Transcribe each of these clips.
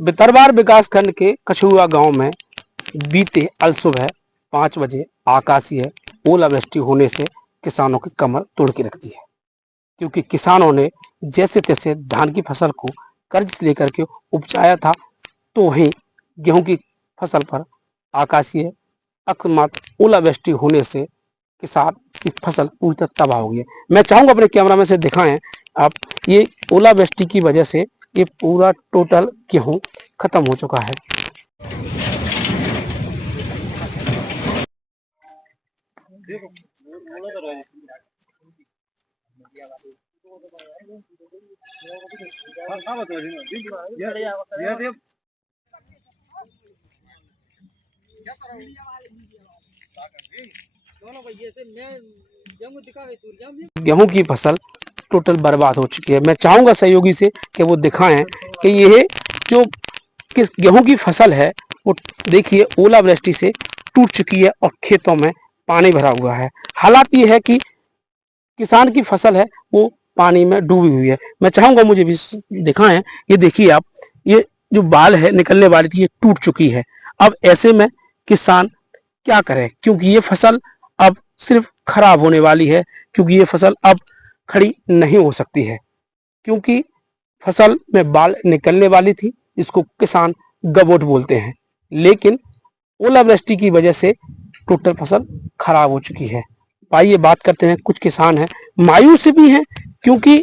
बितरवार विकासखंड के कछुआ गांव में बीते अलसुबह 5 बजे आकाशीय ओलावृष्टि होने से किसानों की कमर तोड़ के रख दी है। क्योंकि किसानों ने जैसे तैसे धान की फसल को कर्ज लेकर के उपजाया था, तो वहीं गेहूं की फसल पर आकाशीय अकस्मात ओलावृष्टि होने से किसान की फसल पूरी तरह तबाह हो गई है। मैं चाहूंगा अपने कैमरा में से दिखाएं आप, ये ओलावृष्टि की वजह से ये पूरा टोटल गेहूं खत्म हो चुका है। गेहूं की फसल टोटल बर्बाद हो चुकी है। मैं चाहूंगा सहयोगी से कि वो दिखाएं कि ये जो किस गेहूं की फसल है वो देखिए ओलावृष्टि से टूट चुकी है और खेतों में पानी भरा हुआ है। हालात ये है कि किसान की फसल है वो पानी में डूबी हुई है। मैं चाहूंगा मुझे भी दिखाएं, ये देखिए आप, ये जो बाल है निकलने वाली थी ये टूट चुकी है। अब ऐसे में किसान क्या करे, क्योंकि ये फसल अब सिर्फ खराब होने वाली है, क्योंकि ये फसल अब खड़ी नहीं हो सकती है, क्योंकि फसल में बाल निकलने वाली थी, इसको किसान गबोट बोलते हैं। लेकिन ओलावृष्टि की वजह से टोटल फसल खराब हो चुकी है। आइए बात करते हैं, कुछ किसान हैं मायूस भी हैं, क्योंकि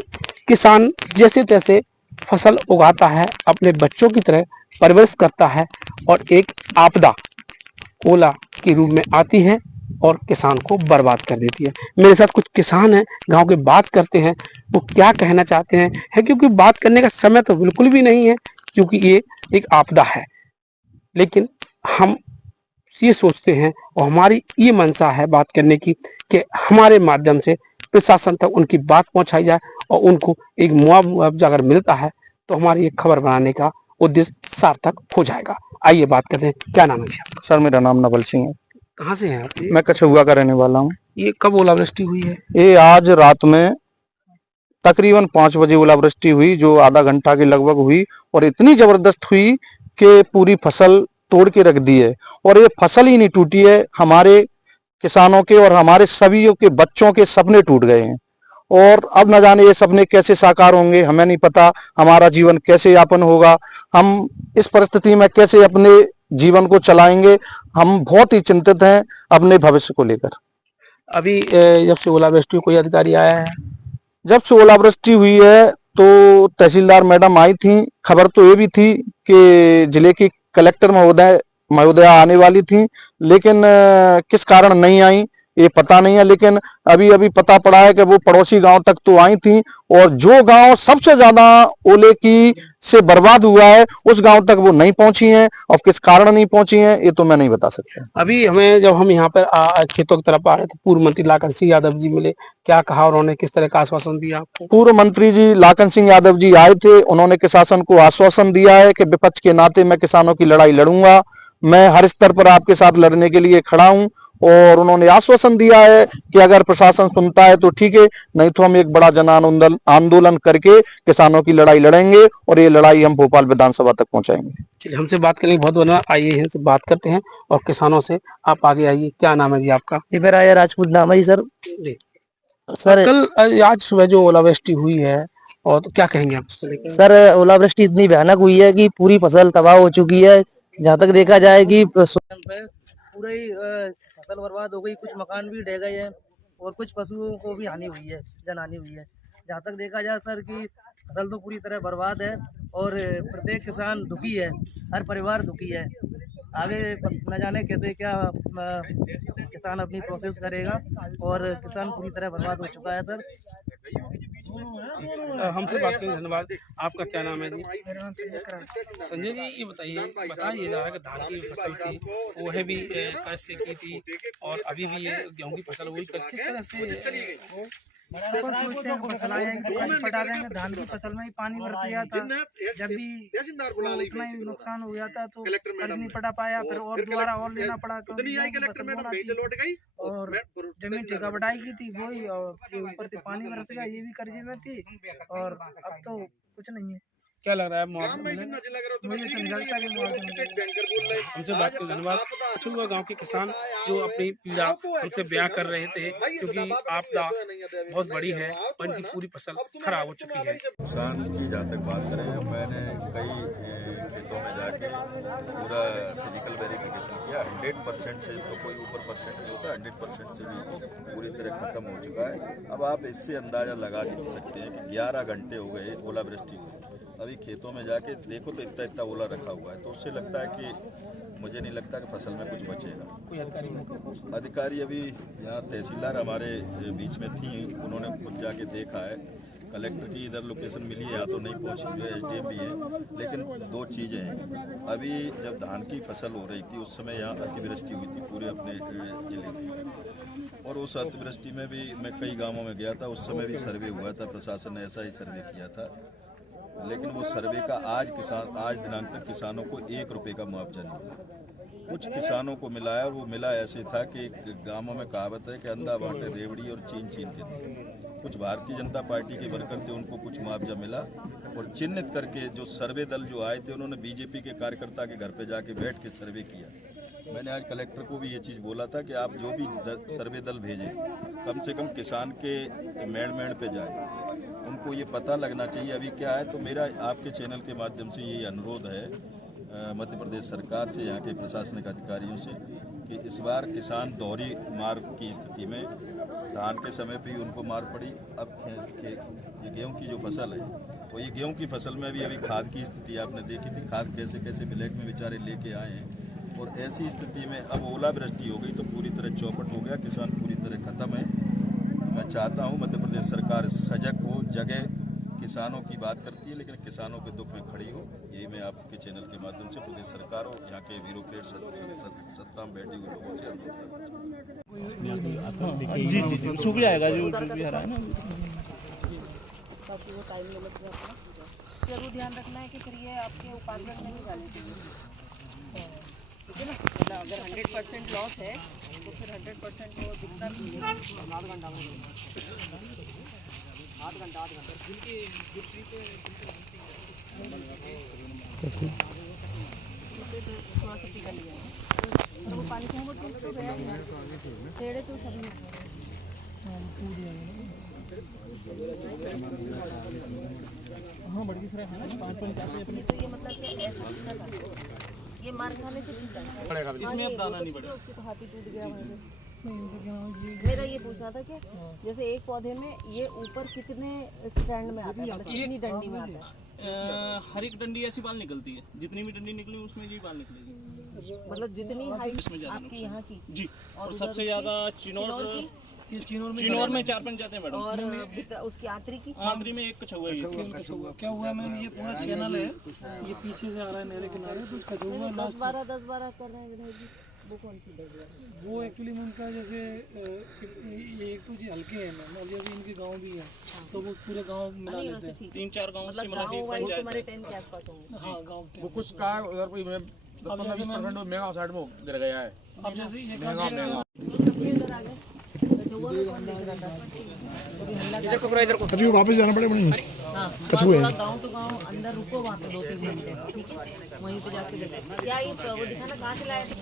किसान जैसे तैसे फसल उगाता है, अपने बच्चों की तरह परवरिश करता है, और एक आपदा ओला के रूप में आती है और किसान को बर्बाद कर देती है। मेरे साथ कुछ किसान हैं, गांव के बात करते हैं, वो क्या कहना चाहते हैं है, क्योंकि बात करने का समय तो बिल्कुल भी नहीं है, क्योंकि ये एक आपदा है। लेकिन हम ये सोचते हैं और हमारी ये मंशा है बात करने की कि हमारे माध्यम से प्रशासन तक उनकी बात पहुंचाई जाए और उनको एक मुआवजा अगर मिलता है तो हमारी एक खबर बनाने का उद्देश्य सार्थक हो जाएगा। आइए बात करते हैं, क्या नाम है जी आपका? सर मेरा नाम नवल सिंह है। कहाँ से हैं आप? मैं कछुआ का रहने वाला हूँ। ये कब ओलावृष्टि हुई है? ये आज रात में तकरीबन 5 बजे ओलावृष्टि हुई, जो आधा घंटा के लगभग हुई और इतनी जबरदस्त हुई कि पूरी फसल तोड़ के रख दी है। और ये फसल ही नहीं टूटी है, हमारे किसानों के और हमारे सभी के बच्चों के सपने टूट गए हैं। और अब न जाने ये सपने कैसे साकार होंगे, हमें नहीं पता। हमारा जीवन कैसे यापन होगा, हम इस परिस्थिति में कैसे अपने जीवन को चलाएंगे। हम बहुत ही चिंतित हैं अपने भविष्य को लेकर। अभी जब से ओलावृष्टि कोई अधिकारी आया है? जब से ओलावृष्टि हुई है तो तहसीलदार मैडम आई थी। खबर तो ये भी थी कि जिले की कलेक्टर महोदया आने वाली थी, लेकिन किस कारण नहीं आई ये पता नहीं है। लेकिन अभी अभी पता पड़ा है कि वो पड़ोसी गांव तक तो आई थी, और जो गांव सबसे ज्यादा ओले की से बर्बाद हुआ है उस गांव तक वो नहीं पहुंची हैं। और किस कारण नहीं पहुंची हैं ये तो मैं नहीं बता सकता। अभी हमें जब हम यहाँ पर खेतों की तरफ आ रहे थे, पूर्व मंत्री लाखन सिंह यादव जी मिले, क्या कहा उन्होंने, किस तरह का आश्वासन दिया आपको? पूर्व मंत्री जी लाखन सिंह यादव जी आए थे, उन्होंने किसान को आश्वासन दिया है कि विपक्ष के नाते मैं किसानों की लड़ाई लड़ूंगा, मैं हर स्तर पर आपके साथ लड़ने के लिए खड़ा हूं। और उन्होंने आश्वासन दिया है कि अगर प्रशासन सुनता है तो ठीक है, नहीं तो हम एक बड़ा जन आंदोलन करके किसानों की लड़ाई लड़ेंगे और ये लड़ाई हम भोपाल विधानसभा तक पहुंचाएंगे। चलिए, हमसे बात करने की बहुत धन्यवाद। आइए इनसे बात करते हैं और किसानों से। आप आगे आइए, क्या नाम है जी आपका? मेरा ये राजपूत नाम है जी सर। जी सर कल आज सुबह जो ओलावृष्टि हुई है, और तो क्या कहेंगे आप उसको लेकर? सर ओलावृष्टि इतनी भयानक हुई है कि पूरी फसल तबाह हो चुकी है। जहाँ तक देखा जाए कि पूरी फसल बर्बाद हो गई, कुछ मकान भी ढह गए हैं और कुछ पशुओं को भी हानि हुई है, जनहानि हुई है। जहाँ तक देखा जाए सर कि फसल तो पूरी तरह बर्बाद है और प्रत्येक किसान दुखी है, हर परिवार दुखी है। आगे न जाने कैसे क्या किसान अपनी प्रोसेस करेगा और किसान पूरी तरह बर्बाद हो चुका है सर। हमसे बात करने धन्यवाद। आपका क्या नाम है जी? संजय जी, ये बताइए जा रहा है कि धान की फसल थी वो है भी कर्ज से की थी, और अभी भी ये गेहूं की फसल हुई, किस तरह से फसल आएंगे तो पटा देंगे। धान की फसल में ही पानी बरस गया था, जब भी उतना ही नुकसान हो गया था तो कर्ज नहीं पटा पाया, फिर और दोबारा और लेना पड़ा और जमीन ठेका बटाई की थी वही, और ऊपर से पानी बरस गया, ये भी कर्जे में थी और अब तो कुछ नहीं है। क्या लग रहा है मुआवजा मिलेगा? मुझे तो नहीं लगता कि मुआवजा मिलेगा। हमसे बात करने धन्यवाद। छुआ गांव के किसान जो अपनी पीड़ा हमसे बयां कर रहे थे, क्योंकि आपदा बहुत बड़ी है और इनकी पूरी फसल खराब हो चुकी है। नुकसान की जहाँ तक बात करें, मैंने कई खेतों में जाके पूरा फिजिकल वेरिफिकेशन किया। 100% से तो कोई ऊपर परसेंट नहीं होता, 100% से भी पूरी तरह खत्म हो चुका है। अब आप इससे अंदाज़ा लगा सकते हैं कि 11 घंटे हो गए ओलावृष्टि हुई। अभी खेतों में जाके देखो तो इतना इतना ओला रखा हुआ है, तो उससे लगता है कि मुझे नहीं लगता कि फसल में कुछ बचेगा। कोई अधिकारी अभी यहाँ तहसीलदार हमारे बीच में थी, उन्होंने खुद जाके देखा है। कलेक्टर की इधर लोकेशन मिली है, यहाँ तो नहीं पहुँची, जो SDM भी है। लेकिन दो चीज़ें हैं, अभी जब धान की फसल हो रही थी उस समय यहाँ अतिवृष्टि हुई थी पूरे अपने जिले की, और उस अतिवृष्टि में भी मैं कई गाँवों में गया था, उस समय भी सर्वे हुआ था, प्रशासन ने ऐसा ही सर्वे किया था। लेकिन वो सर्वे का आज दिनांक तक किसानों को 1 रुपये का मुआवजा नहीं मिला। कुछ किसानों को मिला है, वो मिला ऐसे था कि गांवों में कहावत है कि अंधा बांटे रेवड़ी और चीन चीन के दिए। कुछ भारतीय जनता पार्टी के वर्कर थे, उनको कुछ मुआवजा मिला, और चिन्हित करके जो सर्वे दल जो आए थे उन्होंने बीजेपी के कार्यकर्ता के घर पे जाके बैठ के सर्वे किया। मैंने आज कलेक्टर को भी ये चीज़ बोला था कि आप जो भी सर्वे दल भेजें, कम से कम किसान के मेड़ पे जाए, उनको ये पता लगना चाहिए अभी क्या है। तो मेरा आपके चैनल के माध्यम से ये अनुरोध है मध्य प्रदेश सरकार से, यहाँ के प्रशासनिक अधिकारियों से, कि इस बार किसान दोहरी मार की स्थिति में, धान के समय पे ही उनको मार पड़ी, अब ये गेहूं की जो फसल है, तो ये गेहूं की फसल में भी अभी खाद की स्थिति आपने देखी थी, खाद कैसे कैसे ब्लैक में बेचारे लेके आए हैं। और ऐसी स्थिति में अब ओलावृष्टि हो गई तो पूरी तरह चौपट हो गया, किसान पूरी तरह खत्म है। मैं चाहता हूं मध्य प्रदेश सरकार सजग हो, जगह किसानों की बात करती है लेकिन किसानों के दुख में खड़ी हो। यही मैं आपके चैनल के माध्यम से प्रदेश सरकार हो, यहाँ के ब्यूरोक्रेट सत्ता में बैठे हुए लोगों से अनुरोध करना। जी सूख जाएगा जो भी हरा है ना। ताकि वो टाइम लिमिट में अपना जरूर ध्यान रखना है कि फिर ये आपके उपार्जन में नहीं जाने चाहिए, ठीक है ना। मतलब अगर 100% लॉस है तो फिर 100% वो दिखता भी है। 8 घंटा थोड़ा सा टिका लिया है, वो पानी से वो टूट तो गया, टेढ़े तो सभी हाँ बड़ी सर है ना 5 जाते अपने। तो ये मतलब कि ऐसा दिखता था, ये मार खाने से ठीक लगता है। इसमें अब दाना नहीं बढ़ेगा, उसके तो हाथी टूट गया वहाँ पे। मेरा ये पूछना था कि जैसे एक पौधे में ये ऊपर कितने स्टैंड में आता है, मतलब कितनी डंडी में आता है? हर एक डंडी ऐसी बाल निकलती है, जितनी भी डंडी निकली उसमें ये बाल निकलेगी। मतलब जितनी हाइट आपकी यहाँ की जी, और सबसे ज्यादा चिनौर में 4-5 जाते हैं मैडम। और उसकी आंतरी की आंतरी में एक कछुआ है। क्या हुआ मैम, ये पूरा चैनल है, ये पीछे से आ रहा है मेरे किनारे, तो कछुआ 10-12 कर रहे हैं विधायक जी, वो कौन सी डर है? वो एक्चुअली में उनका जैसे ये एक तो जी हल्के हैं मैम, और जैसे इनके गांव भी है तो वो पूरे गांव मिला लेते हैं। 3-4 गाँव से मतलब गाँव वाइज तुम्हारे 10 के आसपास होंगे। हाँ गाँव के। वो कुछ का उधर कोई 10-15-20% महंगा साइड में गिर गया है। अब जैसे ये महंगा इधर आ गए, कछुआ में कौन देख रहा था? इधर को वापस जाना पड़ेगा। हाँ, थोड़ा गाँव टू गाँव अंदर रुको, वहाँ पे 2-3 घंटे, ठीक है, वहीं पे जाके देखो। क्या ये वो दिखाना कहाँ से लाए थे?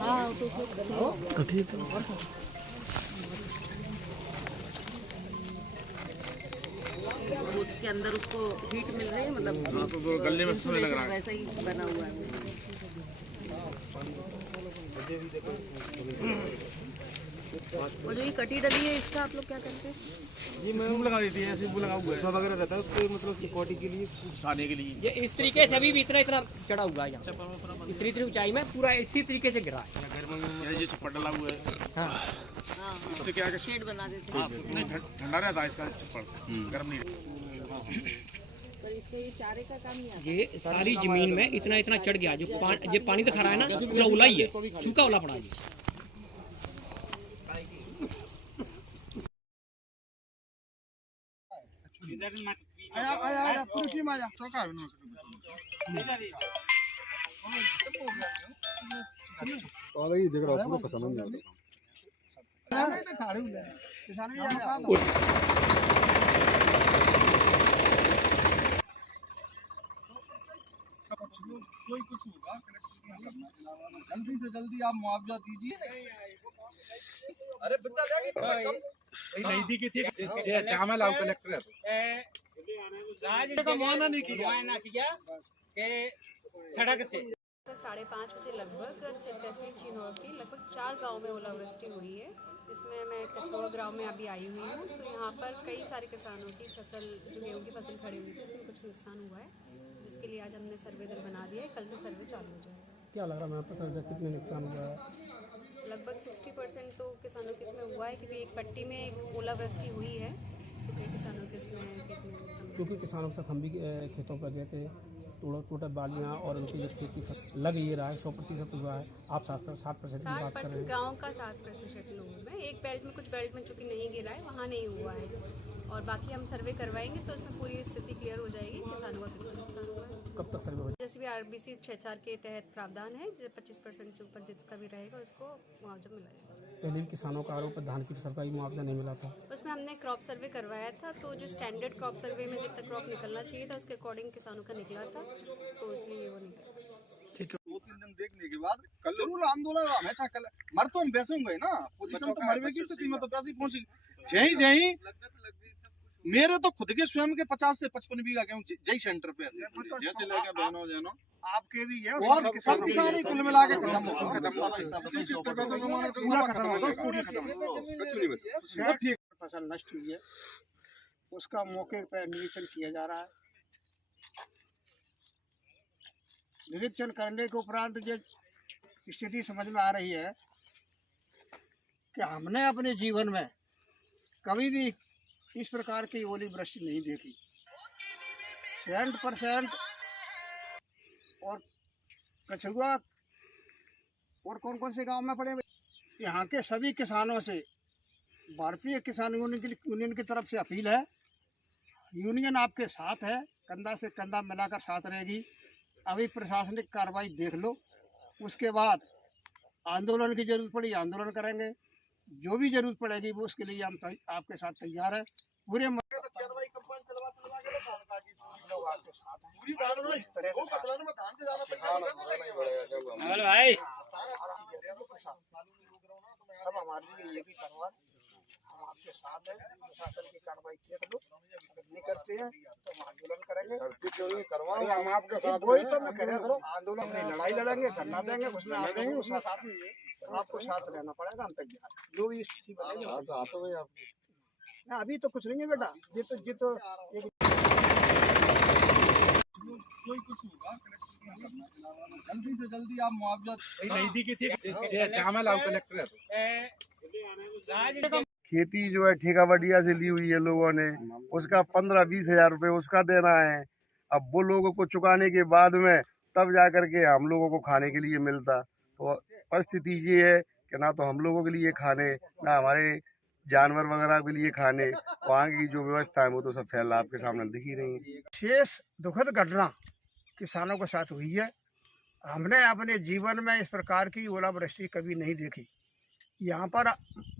हाँ तो उसके अंदर उसको हीट मिल रही है, मतलब तो गलने में समय लग रहा है। वैसा ही बना हुआ है। और जो ये कटी डली है इसका आप लोग क्या करते हैं? ये मैं लगा देती है, ऐसे वो लगा हुआ है, सब वगैरह रहता है उसको, मतलब सिक्योरिटी के लिए, खाने के लिए। ये इस तरीके से अभी भी इतना चढ़ा हुआ है, इतनी ऊंचाई में पूरा इसी तरीके से गिरा है। घर में ये छप्पर डला हुआ है। हाँ, इससे क्या शेड बना देते हैं। नहीं ठंडा रहता है इसका छप्पर, गर्म नहीं। पर इसका ये चारे का काम नहीं आता। ये सारी जमीन में इतना चढ़ गया, जो पानी तो खरा है ना, पूरा उला ही है, सूखा उला पड़ा है। खत्म कोई कुछ होगा जल्दी से जल्दी आप मुआवजा दीजिए। अरे बता नजदीक थी जामा लाओ कलेक्टर का मुआयना नहीं किया कि सड़क से 5:30 बजे लगभग तहसील चिनौर के लगभग 4 गांव में ओलावृष्टि हुई है। इसमें मैं कछुआ गांव में अभी आई हुई हूँ। तो यहाँ पर कई सारे किसानों की फसल, जो गेहूँ की फसल खड़ी हुई थी, उसमें कुछ नुकसान हुआ है, जिसके लिए आज हमने सर्वे दल बना दिया है। कल से सर्वे चालू हो जाएगा। क्या लग रहा है, मैं पता कितने नुकसान हुआ है? लगभग 60% तो किसानों के इसमें हुआ है, क्योंकि एक पट्टी में एक ओलावृष्टि हुई है, तो कई किसानों के इसमें, क्योंकि किसानों के साथ हम भी खेतों पर गए थे, टोटल बालियाँ और उनकी जो खेती लग ये रहा है 100% हुआ है। आप 60% की बात कर रहे हैं। गाँव का 60% लोगों में, एक बेल्ट में, कुछ बेल्ट में चूँकि नहीं गिरा है, वहाँ नहीं हुआ है, और बाकी हम सर्वे करवाएंगे तो उसमें पूरी स्थिति क्लियर हो जाएगी किसानों का कितना नुकसान हुआ है। कब तक सर्वे हो जाएगा? जैसे भी RBC 6.4 के तहत प्रावधान है, 25% से ऊपर जिसका भी रहेगा उसको मुआवजा मिला जाएगा। पहले भी किसानों का आरोप है धान की फसल का ही मुआवजा नहीं मिला था। उसमें हमने क्रॉप सर्वे करवाया था, तो जो स्टैंडर्ड क्रॉप सर्वे में जितना क्रॉप निकलना चाहिए था उसके अकॉर्डिंग किसानों का निकला था, तो इसलिए वो निकला। 2-3 दिन देखने के बाद कल आंदोलन हमेशा कल मर तो हम बेसूंगे ना, पोजीशन तो मरने की स्थिति में तो वैसे ही पहुंची। जय मेरे तो खुद के स्वयं के 50 से 55 बीघा गेहूं जय सेंटर पे जैसे लेके बहनों जनो आपके भी है और सब किसान कुल मिला के खत्म हो फसल नष्ट हुई है, उसका मौके पर निरीक्षण किया जा रहा है। निरीक्षण करने के उपरांत जो स्थिति समझ में आ रही है कि हमने अपने जीवन में कभी भी इस प्रकार की ओली वृष्टि नहीं देखी। 60% और कछुआ और कौन कौन से गांव में पड़े, यहाँ के सभी किसानों से भारतीय किसान यूनियन की तरफ से अपील है, यूनियन आपके साथ है, कंधा से कंधा मिलाकर साथ रहेगी। अभी प्रशासनिक कार्रवाई देख लो, उसके बाद आंदोलन की जरूरत पड़ी आंदोलन करेंगे, जो भी जरूरत पड़ेगी वो उसके लिए हम आपके साथ तैयार है। पूरे भाई सब हमारे लिए ये भी करवा, हम आपके साथ हैं। प्रशासन की कार्रवाई देख लो, अगर नहीं करते हैं तो हम आंदोलन करेंगे। हम आपके साथ वही तो मैं करें आंदोलन में लड़ाई लड़ेंगे, धरना देंगे, उसमें आ देंगे, उसमें साथ में आपको साथ रहना पड़ेगा। हम तैयार जो भी स्थिति बनेगी। अभी तो कुछ नहीं है बेटा, ये तो कोई कुछ होगा जल्दी से जल्दी आप मुआवजा नजदीक थी जामा लाओ कलेक्टर। खेती जो है ठेका बढ़िया से ली हुई है लोगों ने, उसका 15-20 हजार रुपये उसका देना है। अब वो लोगों को चुकाने के बाद में तब जा करके हम लोगों को खाने के लिए मिलता। तो परिस्थिति ये है कि ना तो हम लोगों के लिए खाने, ना हमारे जानवर वगैरह के लिए खाने, वहाँ की जो व्यवस्था है वो तो सब फैला आपके सामने दिख ही रही है। शेष दुखद घटना किसानों के साथ हुई है। हमने अपने जीवन में इस प्रकार की ओलावृष्टि कभी नहीं देखी। यहाँ पर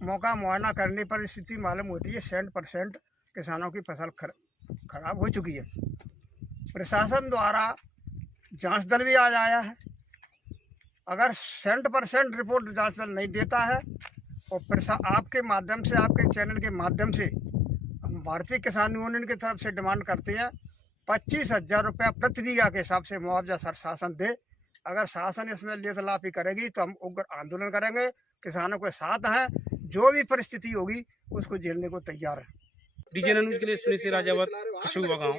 मौका मुआयना करने पर स्थिति मालूम होती है 60% किसानों की फसल खराब हो चुकी है। प्रशासन द्वारा जांच दल भी आज आया है। अगर 60% रिपोर्ट जांच दल नहीं देता है और आपके माध्यम से, आपके चैनल के माध्यम से हम भारतीय किसान यूनियन की तरफ से डिमांड करते हैं 25,000 रुपया प्रति बीघा के हिसाब से मुआवजा शासन दे। अगर शासन इसमें लेतलाफी करेगी तो हम उग्र आंदोलन करेंगे। किसानों के साथ हैं, जो भी परिस्थिति होगी उसको झेलने को तैयार है। डीजे न्यूज़ के लिए सुनील राजावत, कछुआ गाँव।